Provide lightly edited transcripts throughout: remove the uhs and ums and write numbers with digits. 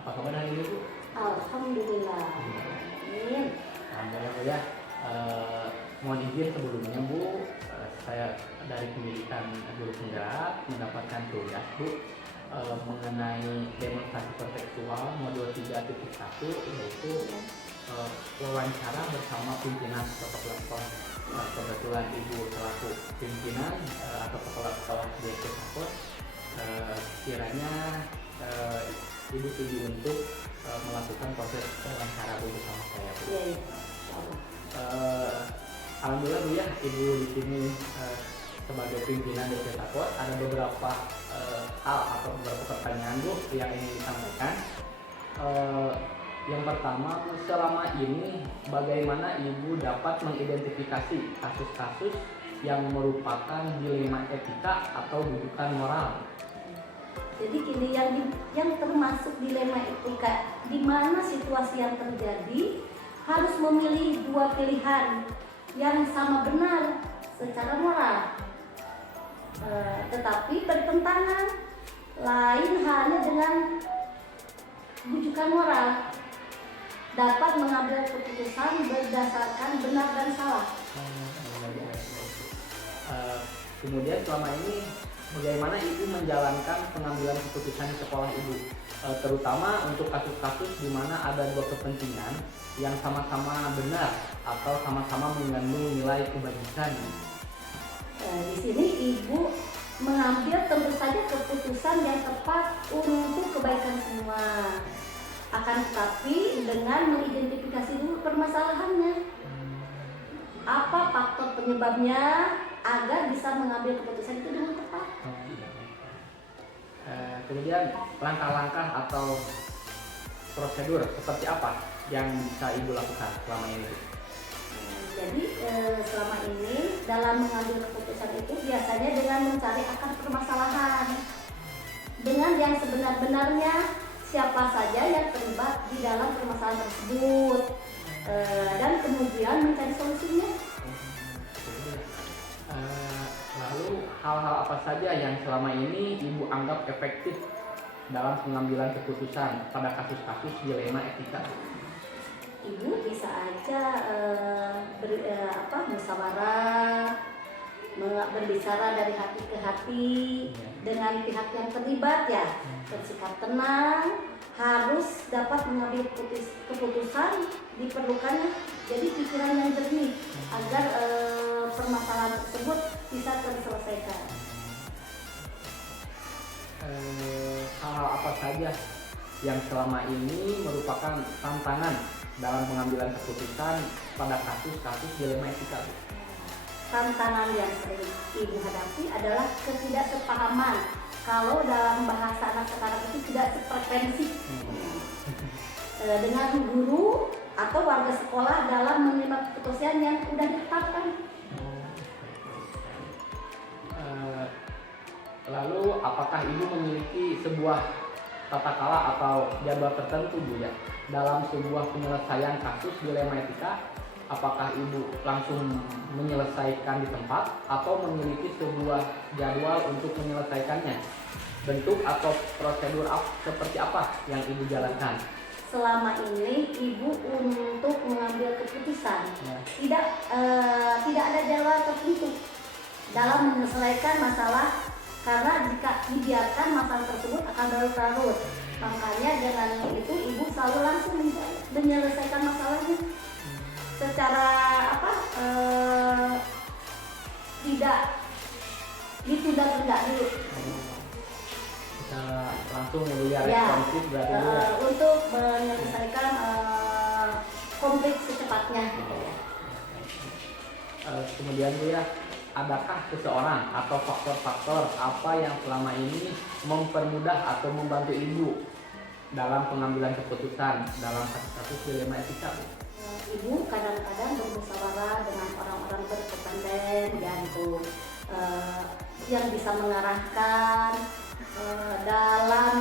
Apa kabar hari ini Bu? Alhamdulillah. Amin. Alhamdulillah Bu ya. Mohon izin sebelumnya Bu, saya dari pendidikan guru penggerak mendapatkan tugas Bu mengenai demonstrasi kontekstual modul 3.1 yaitu wawancara bersama pimpinan sekolah. Kebetulan Ibu selaku pimpinan atau kepala di sekolah, kiranya Ibu setuju untuk melakukan proses wawancara Bu bersama saya Bu. Iya, iya. Alhamdulillah Bu ya, Ibu di sini sebagai pimpinan DP Takot ada beberapa hal atau beberapa pertanyaan Bu yang ingin disampaikan. Yang pertama, selama ini bagaimana Ibu dapat mengidentifikasi kasus-kasus yang merupakan dilema etika atau rujukan moral? Jadi gini, yang termasuk dilema etika, di mana situasi yang terjadi harus memilih dua pilihan yang sama benar secara moral, tetapi bertentangan lain halnya dengan rujukan moral, dapat mengambil keputusan berdasarkan benar dan salah. Kemudian selama ini bagaimana Ibu menjalankan pengambilan keputusan di sekolah Ibu, terutama untuk kasus-kasus di mana ada dua kepentingan yang sama-sama benar atau sama-sama mengandung nilai kebajikan? Di sini Ibu mengambil tentu saja keputusan yang tepat untuk kebaikan semua. Akan tetapi dengan mengidentifikasi dulu permasalahannya. Apa faktor penyebabnya agar bisa mengambil keputusan itu dengan tepat. Kemudian langkah-langkah atau prosedur seperti apa yang bisa Ibu lakukan selama ini? Jadi selama ini dalam mengambil keputusan itu biasanya dengan mencari akar permasalahan, dengan yang sebenar-benarnya siapa saja yang terlibat di dalam permasalahan tersebut, dan kemudian mencari solusinya. Lalu hal-hal apa saja yang selama ini Ibu anggap efektif dalam pengambilan keputusan pada kasus-kasus dilema etika? Ibu bisa aja musyawarah, berbicara dari hati ke hati dengan pihak yang terlibat ya, bersikap tenang, harus dapat mengambil keputusan diperlukannya. Jadi pikiran yang jernih agar permasalahan tersebut bisa terselesaikan. Hal-hal apa saja yang selama ini merupakan tantangan dalam pengambilan keputusan pada kasus-kasus dilema etika? Tantangan yang sering Ibu hadapi adalah ketidaksepahaman. Kalau dalam bahasa anak sekarang itu tidak sefrekuensi dengan guru atau warga sekolah dalam menerima keputusan yang sudah ditetapkan. Lalu apakah Ibu memiliki sebuah tata cara atau jadwal tertentu Bu ya dalam sebuah penyelesaian kasus dilema etika? Apakah Ibu langsung menyelesaikan di tempat atau memiliki sebuah jadwal untuk menyelesaikannya? Bentuk atau prosedur seperti apa yang Ibu jalankan? Selama ini Ibu untuk mengambil keputusan tidak ada jadwal tertentu dalam menyelesaikan masalah, karena jika dibiarkan masalah tersebut akan berlarut. Makanya dengan itu Ibu selalu langsung menyelesaikan masalahnya secara tidak ditunda-tunda dulu. Kita langsung ya responsif berarti untuk menyelesaikan konflik secepatnya. Kemudian Bu ya, adakah seseorang atau faktor-faktor apa yang selama ini mempermudah atau membantu Ibu dalam pengambilan keputusan dalam kasus-kasus dilema etika? Ibu kadang-kadang bermusyawarah dengan orang-orang berkompeten yang bisa mengarahkan dalam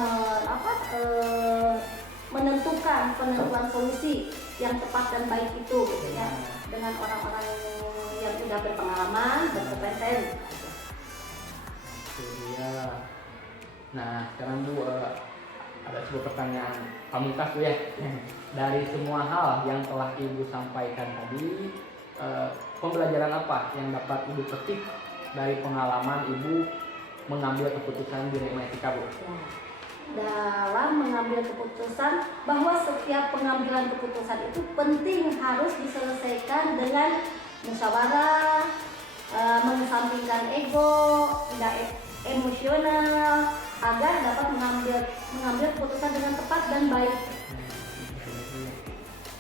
penentuan solusi yang tepat dan baik itu gitu ya, dengan orang-orang yang sudah berpengalaman, berkompeten. Itu dia. Nah sekarang Bu, ada sebuah pertanyaan pamungkas Bu ya. Dari semua hal yang telah Ibu sampaikan tadi, pembelajaran apa yang dapat Ibu petik dari pengalaman Ibu mengambil keputusan di Dilema Etika Bu? Ya. Dalam mengambil keputusan, bahwa setiap pengambilan keputusan itu penting harus diselesaikan dengan musyawarah, mengesampingkan ego, tidak emosional, agar dapat mengambil keputusan dengan tepat dan baik.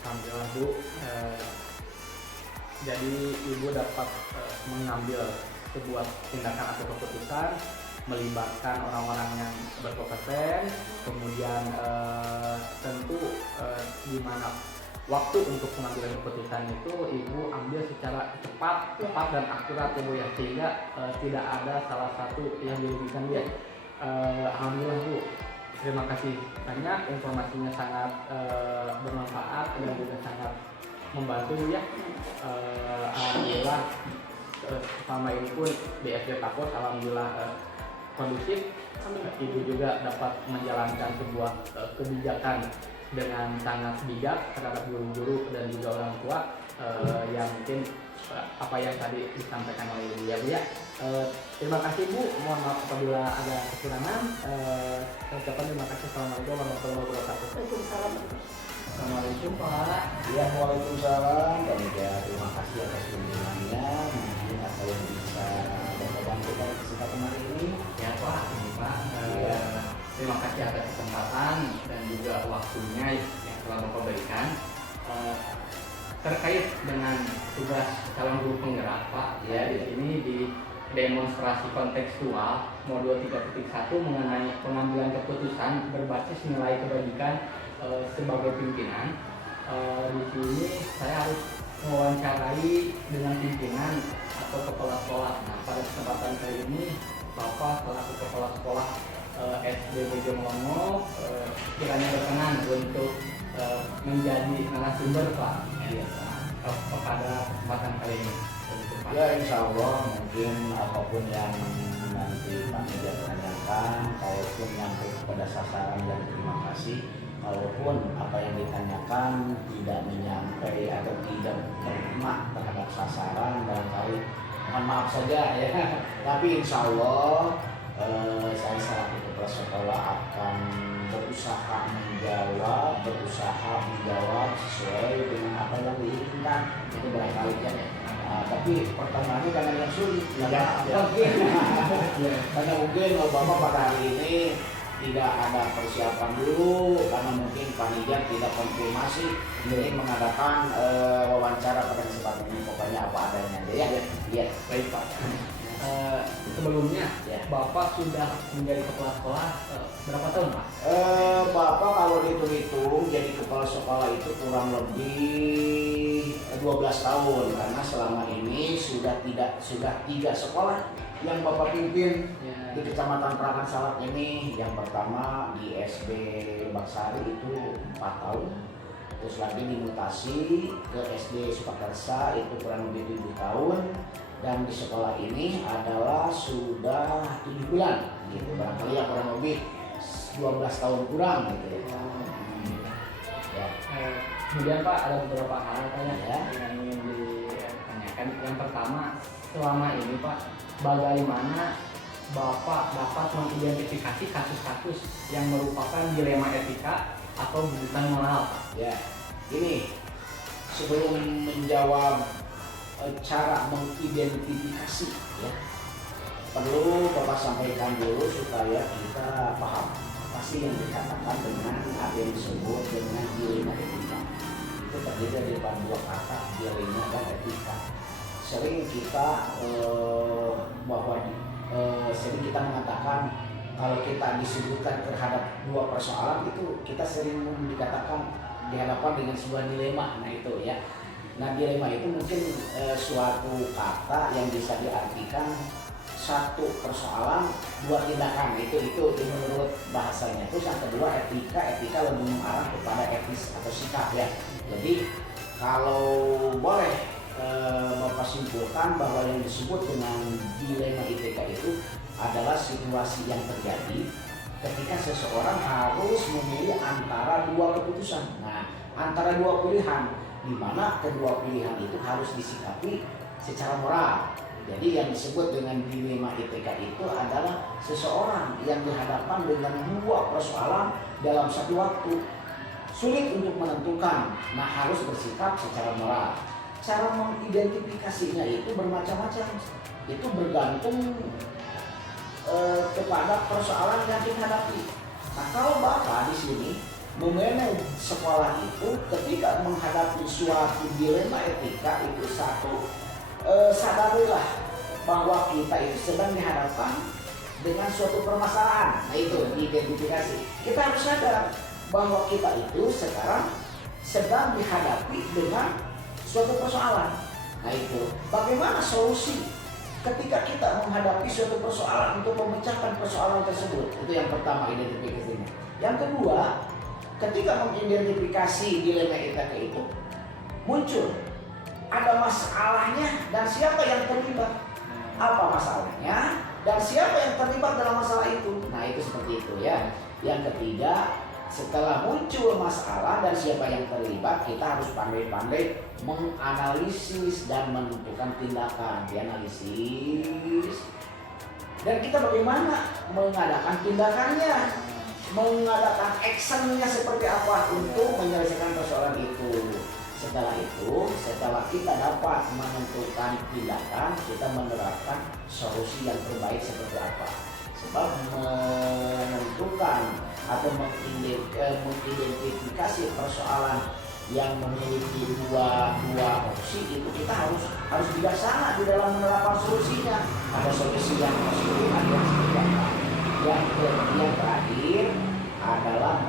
Alhamdulillah Bu. Jadi Ibu dapat mengambil sebuah tindakan atau keputusan melibatkan orang-orang yang berkompeten, kemudian tentu di mana waktu untuk pengambilan keputusan itu Ibu ambil secara cepat dan akurat ya Bu ya, sehingga tidak ada salah satu yang dirugikan ya. Alhamdulillah Bu, terima kasih banyak, informasinya sangat bermanfaat dan juga sangat membantu ya. Alhamdulillah selama ini pun BSD Tapos alhamdulillah kondusif. Ibu juga dapat menjalankan sebuah kebijakan dengan sangat bijak terhadap guru-guru dan juga orang tua, yang mungkin apa yang tadi disampaikan oleh Ibu ya Bu ya. Terima kasih Bu, mohon maaf apabila ada kekurangan. Saya ucapkan terima kasih. Assalamualaikum warahmatullahi wabarakatuh. Waalaikumsalam. Assalamualaikum Pak. Ya, waalaikumsalam. Dan juga terima kasih atas kunjungannya. Mungkin apa yang bisa Bapak bantu pada kesempatan hari ini. Ya Pak, ini Pak. Terima kasih atas kesempatan dan juga waktunya yang telah Bapak berikan. Terkait dengan tugas calon guru penggerak Pak, ya di sini di demonstrasi kontekstual modul 3.1 mengenai pengambilan keputusan berbasis nilai kebajikan sebagai pimpinan. Di sini saya harus mewawancarai dengan pimpinan atau kepala sekolah. Nah, pada kesempatan kali ini Bapak selaku kepala sekolah SD Bojongongo kiranya berkenan untuk menjadi narasumber Pak pada kesempatan kali ini. Ya, insya Allah mungkin apapun yang nanti Pak Media tanyakan, kalaupun nyampe kepada sasaran dan terima kasih. Kalaupun apa yang ditanyakan tidak menyampai atau tidak terkena terhadap sasaran, barangkali mohon maaf saja ya. Tapi insya Allah saya selaku kepala sekolah akan berusaha menjawab sesuai dengan apa yang diinginkan. Itu barangkali ya. Tapi pertanyaannya karena yang sulit, karena mungkin Bapak pada hari ini tidak ada persiapan dulu, karena mungkin panitia tidak konfirmasi ini mengadakan wawancara pada kesempatan ini. Pokoknya apa adanya ya. Baik Pak. Sebelumnya Ya. Bapak sudah menjadi kepala sekolah berapa tahun Pak? Bapak kalau dihitung jadi kepala sekolah itu kurang lebih 12 tahun, karena selama ini sudah 3 sekolah yang Bapak pimpin di Kecamatan Perakan Salak ini. Yang pertama di SD Baksari itu 4 tahun, terus lagi dimutasi ke SD Sukakarsa itu kurang lebih 7 tahun, dan di sekolah ini adalah sudah 7 bulan gitu, barangkali ya kurang lebih 12 tahun kurang gitu ya. Kemudian Pak ada beberapa hal Ya. yang ingin ditanyakan. Yang pertama, selama ini Pak, bagaimana Bapak dapat mengidentifikasi kasus-kasus yang merupakan dilema etika atau bukan moral Pak? Ya, ini sebelum menjawab cara mengidentifikasi ya, perlu Bapak sampaikan dulu supaya kita paham apa sih yang dikatakan dengan apa yang disebut dengan dilema etika. Itu terdiri dari dua kata, dilema dan etika. Sering kita sering kita mengatakan kalau kita disebutkan terhadap dua persoalan itu kita sering dikatakan dihadapkan dengan sebuah dilema. Nah itu ya. Nah dilema itu mungkin suatu kata yang bisa diartikan satu persoalan dua tindakan, itu menurut bahasanya. Terus yang kedua etika lebih mengarah kepada etis atau sikap ya. Jadi kalau boleh Bapak simpulkan bahwa yang disebut dengan dilema etika itu adalah situasi yang terjadi ketika seseorang harus memilih antara dua keputusan. Nah, antara dua pilihan, di mana kedua pilihan itu harus disikapi secara moral. Jadi yang disebut dengan dilema etika itu adalah seseorang yang dihadapkan dengan dua persoalan dalam satu waktu. Sulit untuk menentukan, nah harus bersikap secara moral. Cara mengidentifikasinya itu bermacam-macam. Itu bergantung kepada persoalan yang dihadapi. Nah, kalau Bapak di sini memanage sekolah itu ketika menghadapi suatu dilema etika itu satu, sadarilah bahwa kita itu sedang dihadapkan dengan suatu permasalahan. Nah, itu diidentifikasi. Kita harus sadar bahwa kita itu sekarang sedang dihadapi dengan suatu persoalan. Nah, itu bagaimana solusi ketika kita menghadapi suatu persoalan untuk memecahkan persoalan tersebut. Itu yang pertama, identifikasinya. Yang kedua, ketika mengidentifikasi dilema etika itu muncul ada masalahnya dan siapa yang terlibat. Apa masalahnya dan siapa yang terlibat dalam masalah itu. Nah, itu seperti itu ya. Yang ketiga, setelah muncul masalah dan siapa yang terlibat, kita harus pandai-pandai menganalisis dan menentukan tindakan. Dianalisis dan kita bagaimana mengadakan tindakannya, mengadakan actionnya seperti apa untuk menyelesaikan persoalan itu. Setelah itu, setelah kita dapat menentukan tindakan, kita menerapkan solusi yang terbaik seperti apa. Sebab menentukan atau mengidentifikasi persoalan yang memiliki dua opsi itu kita harus bijaksana di dalam menerapkan solusinya. Ada solusi yang masuk, ada yang seperti yang terakhir adalah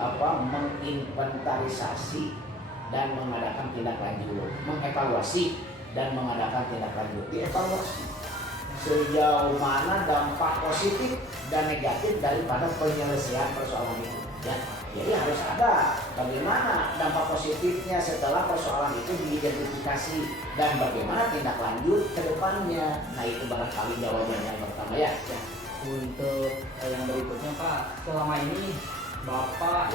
menginventarisasi dan mengadakan tindak lanjut, mengevaluasi dan mengadakan tindak lanjut. Dievaluasi sejauh mana dampak positif dan negatif daripada penyelesaian persoalan itu. Ya, jadi harus ada bagaimana dampak positifnya setelah persoalan itu diidentifikasi dan bagaimana tindak lanjut ke depannya. Nah, itu barangkali jawaban yang pertama ya. Untuk yang berikutnya Pak, selama ini Bapak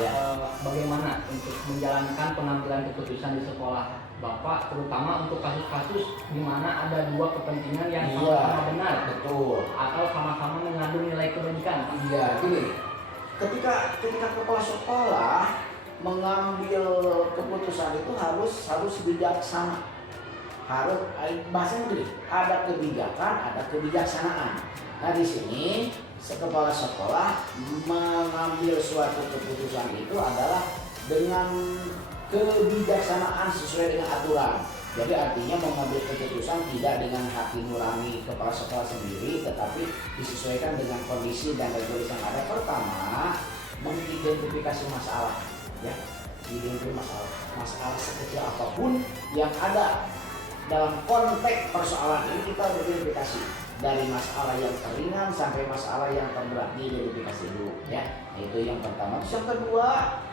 bagaimana untuk menjalankan pengambilan keputusan di sekolah Bapak, terutama untuk kasus-kasus di mana ada dua kepentingan yang sama-sama benar, betul, atau sama-sama mengandung nilai kebaikan? Iya, gini. Ketika kepala sekolah mengambil keputusan itu harus bijaksana. Harus bahasanya gini, ada kebijakan, ada kebijaksanaan. Nah, di sini kepala sekolah mengambil suatu keputusan itu adalah dengan kebijaksanaan sesuai dengan aturan. Jadi artinya mengambil keputusan tidak dengan hati nurani kepala sekolah sendiri, tetapi disesuaikan dengan kondisi dan regulasi yang ada. Pertama, mengidentifikasi masalah, ya, identifikasi masalah sekecil apapun yang ada dalam konteks persoalan ini kita identifikasi. Dari masalah yang ringan sampai masalah yang terberat diidentifikasi dulu, ya. Itu yang pertama. Terus yang kedua,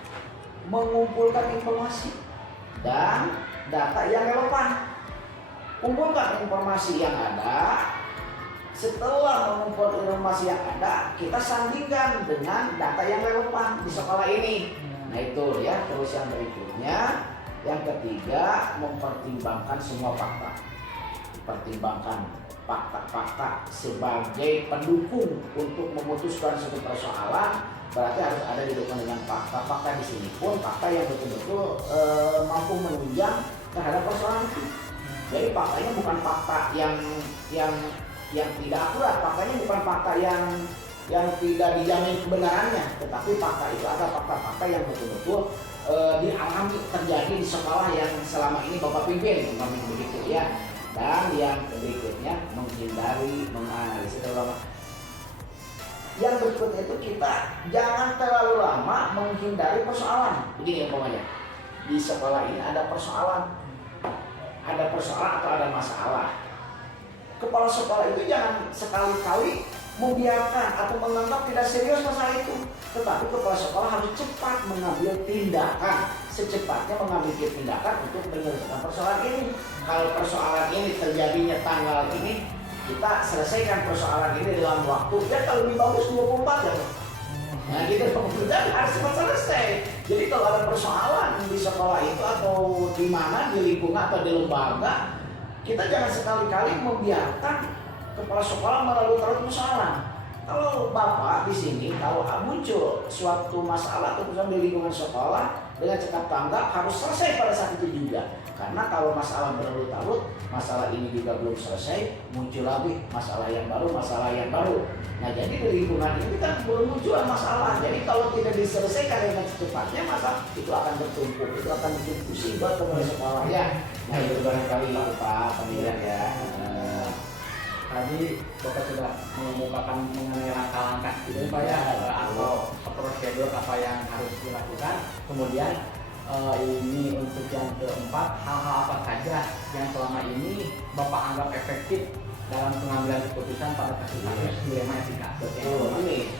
mengumpulkan informasi dan data yang relevan. Kumpulkan informasi yang ada. Setelah mengumpulkan informasi yang ada, kita sandingkan dengan data yang relevan di sekolah ini. Nah, itu ya. Terus yang berikutnya, yang ketiga, mempertimbangkan semua fakta. Pertimbangkan fakta-fakta sebagai pendukung untuk memutuskan suatu persoalan, berarti harus ada didukung dengan fakta-fakta. Di sini pun fakta yang betul-betul mampu menunjang terhadap persoalan itu. Jadi faktanya bukan fakta yang tidak akurat, faktanya bukan fakta yang tidak dijamin kebenarannya, tetapi fakta itu ada fakta-fakta yang betul-betul dialami terjadi di sekolah yang selama ini Bapak pimpin, begitu ya. Dan yang berikutnya, menghindari menganalisis terlalu lama. Yang berikutnya itu kita jangan terlalu lama menghindari persoalan. Begini umpamanya, di sekolah ini ada persoalan atau ada masalah. Kepala sekolah itu jangan sekali-kali membiarkan atau menganggap tidak serius masalah itu. Tetapi kepala sekolah harus cepat mengambil tindakan, secepatnya mengambil tindakan untuk menyelesaikan persoalan ini. Kalau persoalan ini terjadinya tanggal ini, kita selesaikan persoalan ini dalam waktu, ya kalau lebih bagus 24 jam. Nah, keputusan harus cepat selesai. Jadi kalau ada persoalan di sekolah itu atau di mana, di lingkungan atau di lembaga, kita jangan sekali-kali membiarkan kepala sekolah melarut-larut persoalan. Kalau Bapak di sini, kalau muncul suatu masalah atau persoalan di lingkungan sekolah, dengan cepat tanggap harus selesai pada saat itu juga. Karena kalau masalah berlarut-larut, masalah ini juga belum selesai, muncul lagi masalah yang baru. Nah, jadi di lingkungan ini kan belum muncul masalah. Jadi kalau tidak diselesaikan dengan secepatnya, maka itu akan bertumpuk, itu akan bikin pusing buat kepala sekolah ya. Nah, itu barangkali Pak Pemilihan ya. Tadi Bapak sudah mengemukakan mengenai langkah-langkah itu Pak ya, atau prosedur apa yang harus dilakukan. Kemudian ini untuk yang keempat, hal-hal apa saja yang selama ini Bapak anggap efektif dalam pengambilan keputusan pada kasus-kasus dilema etika. Ini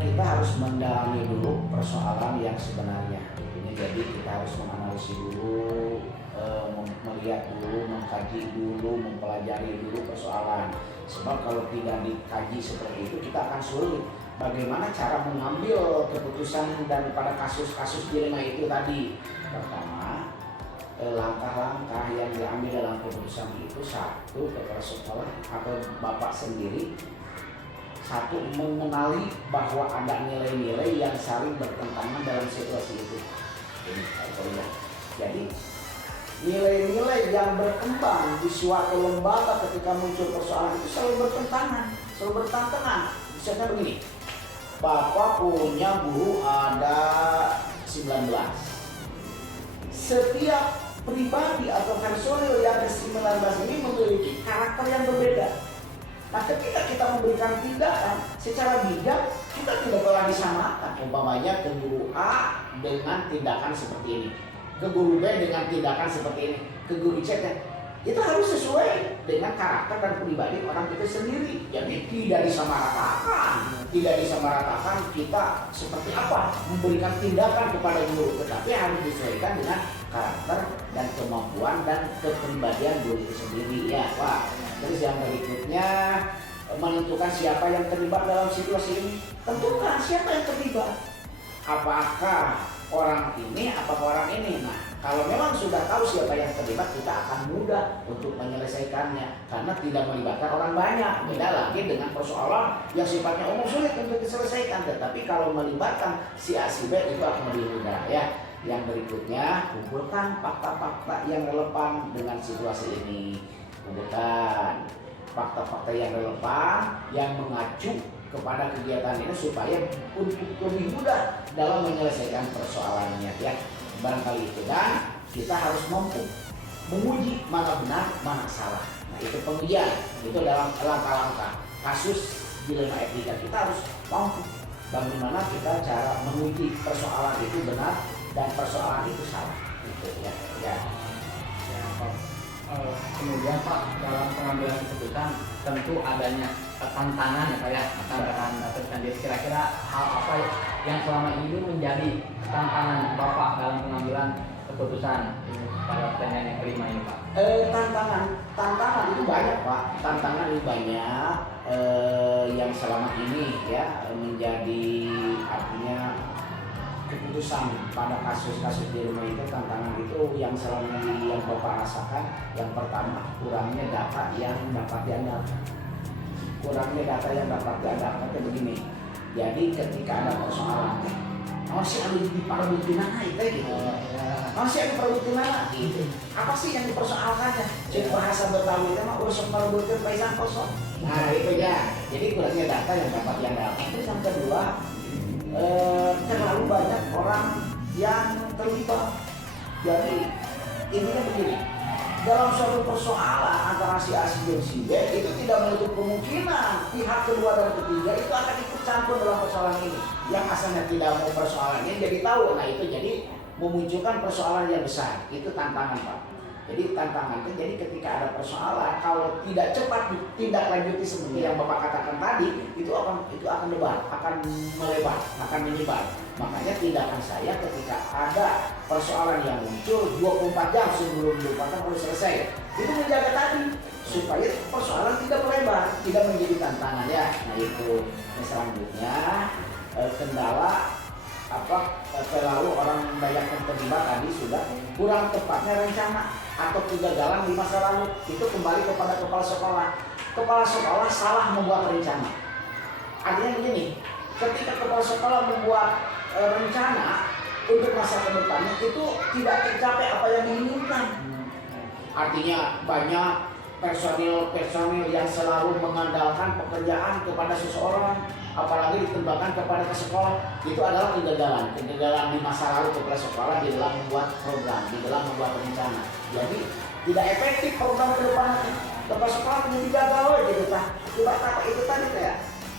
kita harus mendalami dulu persoalan yang sebenarnya. Jadi kita harus menganalisis dulu, melihat dulu, mengkaji dulu, mempelajari dulu persoalan. Sebab kalau tidak dikaji seperti itu, kita akan sulit bagaimana cara mengambil keputusan dan pada kasus-kasus dilema itu tadi. Pertama, langkah-langkah yang diambil dalam keputusan itu, satu, kepala sekolah atau Bapak sendiri, satu, mengenali bahwa ada nilai-nilai yang saling bertentangan dalam situasi itu. Jadi nilai-nilai yang berkembang di suatu lembaga ketika muncul persoalan itu selalu bertentangan. Misalnya begini, Bapak punya guru ada 19. Setiap pribadi atau personil yang ke-19 ini memiliki karakter yang berbeda. Nah, ketika kita memberikan tindakan secara bijak, kita tidak boleh disamakan. Umpamanya ke guru A dengan tindakan seperti ini, ke guru B dengan tindakan seperti ini, ke guru C, itu harus sesuai dengan karakter dan pribadi orang itu sendiri. Jadi tidak disamaratakan kita seperti apa memberikan tindakan kepada guru, tetapi harus disesuaikan dengan karakter dan kemampuan dan kepribadian guru itu sendiri ya Pak. Terus yang berikutnya, menentukan siapa yang terlibat dalam situasi ini. Tentukan siapa yang terlibat. Apakah orang ini, apakah orang ini. Nah, kalau memang sudah tahu siapa yang terlibat, kita akan mudah untuk menyelesaikannya karena tidak melibatkan orang banyak. Beda lagi dengan persoalan yang sifatnya umum, sulit untuk diselesaikan. Tetapi kalau melibatkan si A si B, itu akan lebih mudah ya. Yang berikutnya, kumpulkan fakta-fakta yang relevan dengan situasi ini. Kumpulkan fakta-fakta yang relevan yang mengacu kepada kegiatan ini supaya untuk lebih mudah dalam menyelesaikan persoalannya ya. Barangkali itu, dan kita harus mampu menguji mana benar, mana salah. Nah, itu pengujian, itu dalam langkah-langkah kasus dilema etika. Kita harus mampu bagaimana kita cara menguji persoalan itu benar dan persoalan itu salah. Itu ya. Kemudian Pak, dalam pengambilan keputusan tentu adanya tantangan ya Pak ya, tantangan tersendiri. Kira-kira hal apa yang selama ini menjadi tantangan Bapak dalam pengambilan keputusan ini pada pertanyaan yang kelima ini Pak? Tantangan itu banyak Pak. Tantangan itu banyak yang selama ini ya menjadi artinya keputusan pada kasus-kasus di rumah itu. Tantangan itu yang selama ini yang Bapak rasakan, yang pertama kurangnya data yang dapat diandalkan. Itu begini. Jadi ketika ada persoalan, masih ada di parabukti mana itu gitu. Masih ada parabukti mana gitu. Apa sih yang dipersoalkannya? Cek bahasa Betawi itu mah urusan parabukti paisan kosong. Nah itu ya. Jadi kurangnya data yang dapat diandalkan. Terus yang kedua, terlalu banyak orang yang terlibat. Jadi intinya begini, dalam suatu persoalan antara si A dan si B itu tidak menutup kemungkinan pihak kedua dan ketiga itu akan ikut campur dalam persoalan ini. Yang asalnya tidak mau persoalan ini jadi tahu. Nah itu jadi memunculkan persoalan yang besar. Itu tantangan Pak. Jadi tantangan itu, jadi ketika ada persoalan, kalau tidak cepat ditindaklanjuti seperti yang Bapak katakan tadi, itu akan lebar, akan melebar, akan menyebar. Makanya tindakan saya ketika ada persoalan yang muncul 24 jam sebelum dilupakan harus selesai. Itu menjaga tadi supaya persoalan tidak melebar, tidak menjadi tantangan ya. Nah itu. Selanjutnya kendala terlalu orang banyak yang terlibat tadi sudah kurang tepatnya rencana atau kegagalan di masa lalu. Itu kembali kepada kepala sekolah. Kepala sekolah salah membuat rencana. Artinya begini, ketika kepala sekolah membuat rencana untuk masa kedepannya itu tidak tercapai apa yang diinginkan. Artinya banyak personil yang selalu mengandalkan pekerjaan kepada seseorang, apalagi ditembakkan kepada ke sekolah. Itu adalah kegagalan di masa lalu kepala sekolah di dalam membuat program, di dalam membuat rencana. Jadi tidak efektif program ke depan. Kepala sekolah menjadi gagal gitu kan. Itu tadi kayak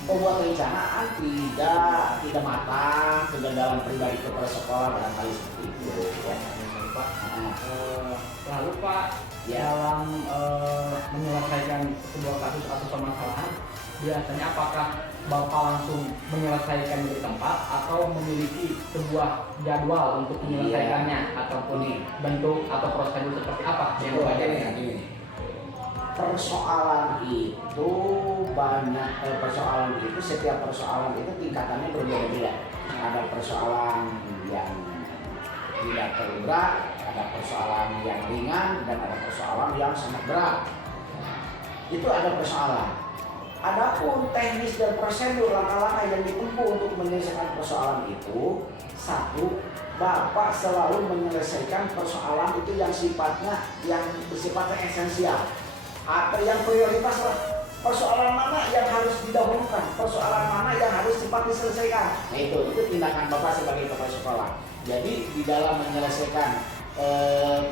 membuat rencanaan tidak matang, kegagalan pribadi kepala sekolah barangkali seperti itu ya. Pak. Lalu Pak, ya, dalam menyelesaikan sebuah kasus atau permasalahan, biasanya apakah Bapak langsung menyelesaikan di tempat atau memiliki sebuah jadwal untuk menyelesaikannya ataupun bentuk atau prosedur seperti apa yang Bapak ini? Persoalan itu banyak, setiap persoalan itu tingkatannya berbeda-beda. Ada persoalan yang tidak terlalu berat, ada persoalan yang ringan, dan ada persoalan yang sangat berat. Itu ada persoalan. Adapun teknis dan prosedur langkah-langkah yang ditempuh untuk menyelesaikan persoalan itu, satu, Bapak selalu menyelesaikan persoalan itu yang sifatnya esensial atau yang prioritas lah. Persoalan mana yang harus didahulukan, persoalan mana yang harus cepat diselesaikan. Nah itu tindakan Bapak sebagai kepala sekolah. Jadi di dalam menyelesaikan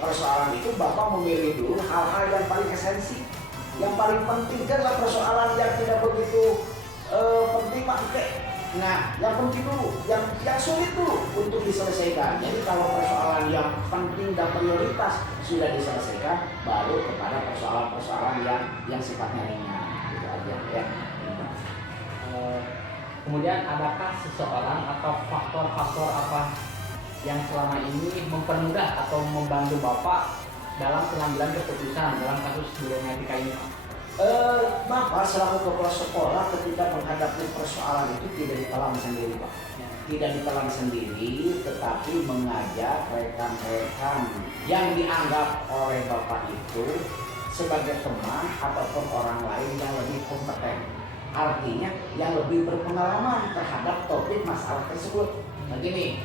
persoalan itu Bapak memilih dulu hal-hal yang paling esensi, yang paling penting. Karena persoalan yang tidak begitu penting pakai. Nah, yang penting dulu, yang sulit dulu untuk diselesaikan. Jadi kalau persoalan yang penting dan prioritas sudah diselesaikan, baru kepada persoalan-persoalan yang sifatnya ringan. Gitu aja ya. Kemudian adakah seseorang atau faktor-faktor apa yang selama ini mempermudah atau membantu Bapak dalam pengambilan keputusan dalam kasus dilema etika ini, Pak? Bapak selaku kepala sekolah ketika menghadapi persoalan itu tidak ditelan sendiri, Pak. Tidak ditelan sendiri, tetapi mengajak rekan-rekan yang dianggap oleh Bapak itu sebagai teman ataupun orang lain yang lebih kompeten. Artinya yang lebih berpengalaman terhadap topik masalah tersebut. Nah gini,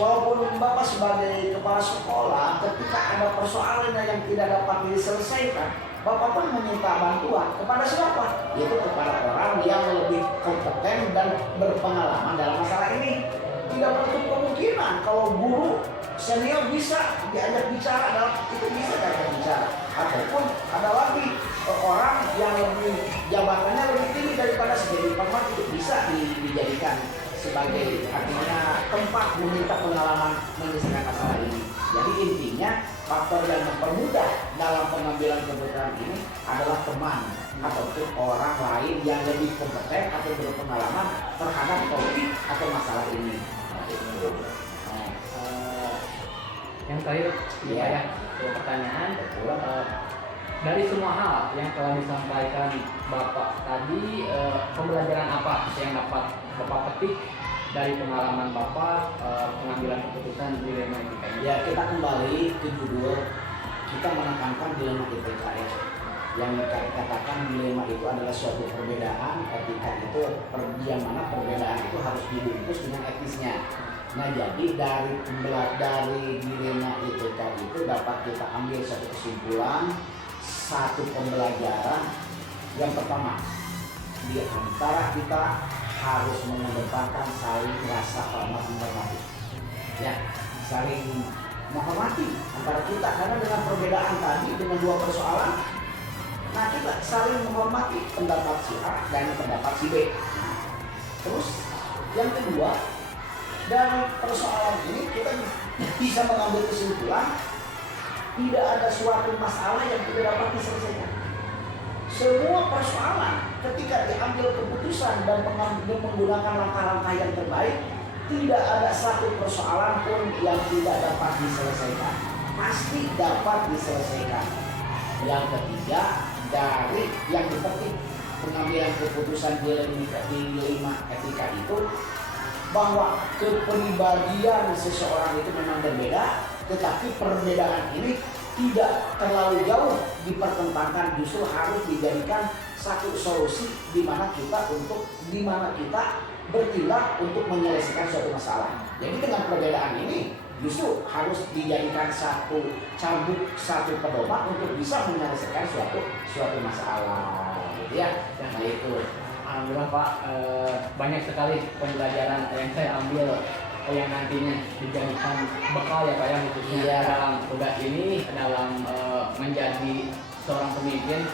walaupun Bapak sebagai kepala sekolah ketika ada persoalan yang tidak dapat diselesaikan, Bapak pun meminta bantuan kepada siapa? Yaitu kepada orang yang lebih kompeten dan berpengalaman dalam masalah ini. Tidak menutup kemungkinan kalau guru senior bisa diajak bicara dalam itu, bisa diajak bicara. Ataupun ada lagi orang yang lebih jabatannya lebih tinggi daripada sebagai pengamat, itu bisa dijadikan sebagai artinya tempat meminta pengalaman menyelesaikan masalah ini. Jadi intinya faktor yang mempermudah dalam pengambilan keputusan ini adalah teman ataupun orang lain yang lebih kompeten atau berpengalaman terhadap topik atau masalah ini. Yang terakhir, ya, pertanyaan. Dari semua hal yang telah disampaikan Bapak tadi, pembelajaran apa yang dapat Bapak petik dari pengalaman Bapak pengambilan keputusan dilema etika ini? Ya, kita kembali ke judul, kita menekankan dilema etika ya. Yang kita katakan dilema itu adalah suatu perbedaan, etika itu yang mana perbedaan itu harus dibungkus dengan etisnya. Nah jadi dari dilema etika itu dapat kita ambil satu kesimpulan, satu pembelajaran. Yang pertama, di antara kita harus mengedepankan saling rasa hormat menghormati. Ya, saling menghormati antara kita, karena dengan perbedaan tadi dengan dua persoalan, nah kita saling menghormati pendapat si A dan pendapat si B. Terus yang kedua, dari persoalan ini kita bisa mengambil kesimpulan tidak ada suatu masalah yang tidak dapat diselesaikan. Semua persoalan ketika diambil keputusan dan menggunakan langkah-langkah yang terbaik, tidak ada satu persoalan pun yang tidak dapat diselesaikan. Pasti dapat diselesaikan. Yang ketiga, dari yang dipetik pengambilan keputusan dilema etika itu bahwa kepribadian seseorang itu memang berbeda, tetapi perbedaan ini tidak terlalu jauh dipertentangkan, justru harus dijadikan satu solusi di mana kita bertindak untuk menyelesaikan suatu masalah. Jadi dengan perbedaan ini justru harus dijadikan satu cambuk, satu pedoman untuk bisa menyelesaikan suatu masalah, gitu ya. Nah itu. Alhamdulillah Pak, banyak sekali pembelajaran yang saya ambil yang nantinya dijadikan bekal ya Pak ya, khususnya dalam tugas ini, dalam menjadi seorang pemimpin,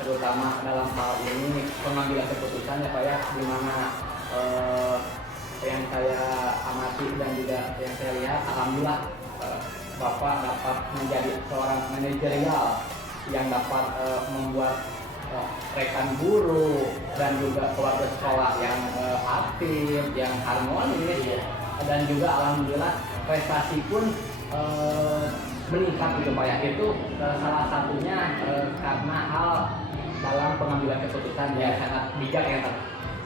terutama dalam hal ini pengambilan keputusan ya Pak ya, di mana yang saya amati dan juga yang saya lihat, alhamdulillah Bapak dapat menjadi seorang manajerial yang dapat membuat rekan guru dan juga keluarga sekolah yang aktif, yang harmonis, dan juga alhamdulillah prestasi pun meningkat gitu Pak ya. Itu salah satunya karena hal dalam pengambilan keputusan yang sangat bijak ya Pak.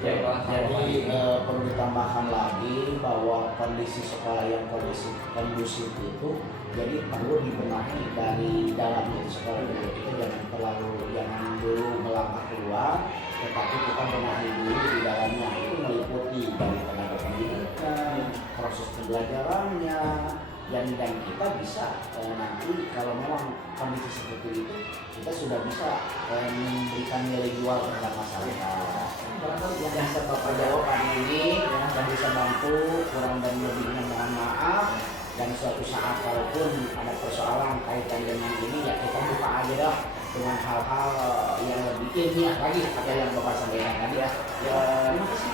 Jadi perlu ditambahkan lagi bahwa kondisi sekolah yang kondusif itu jadi perlu dibenahi dari dalam sekolah. Kita jangan dulu melangkah keluar, tetapi kita benahi dulu di dalamnya. Itu meliputi dari tenaga pendidikan, proses pembelajarannya, dan kita bisa nanti kalau memang kondisi seperti itu kita sudah bisa memberikan nilai jual terhadap masyarakat. Barangkali yang bisa Bapak jawab hari ini dan bisa bantu, kurang dan lebihnya mohon maaf. Dan suatu saat kalaupun ada persoalan kaitan dengan ini ya kita buka aja dah dengan hal-hal yang lebih ilmiah lagi apa yang Bapak sampaikan tadi ya. Terima kasih.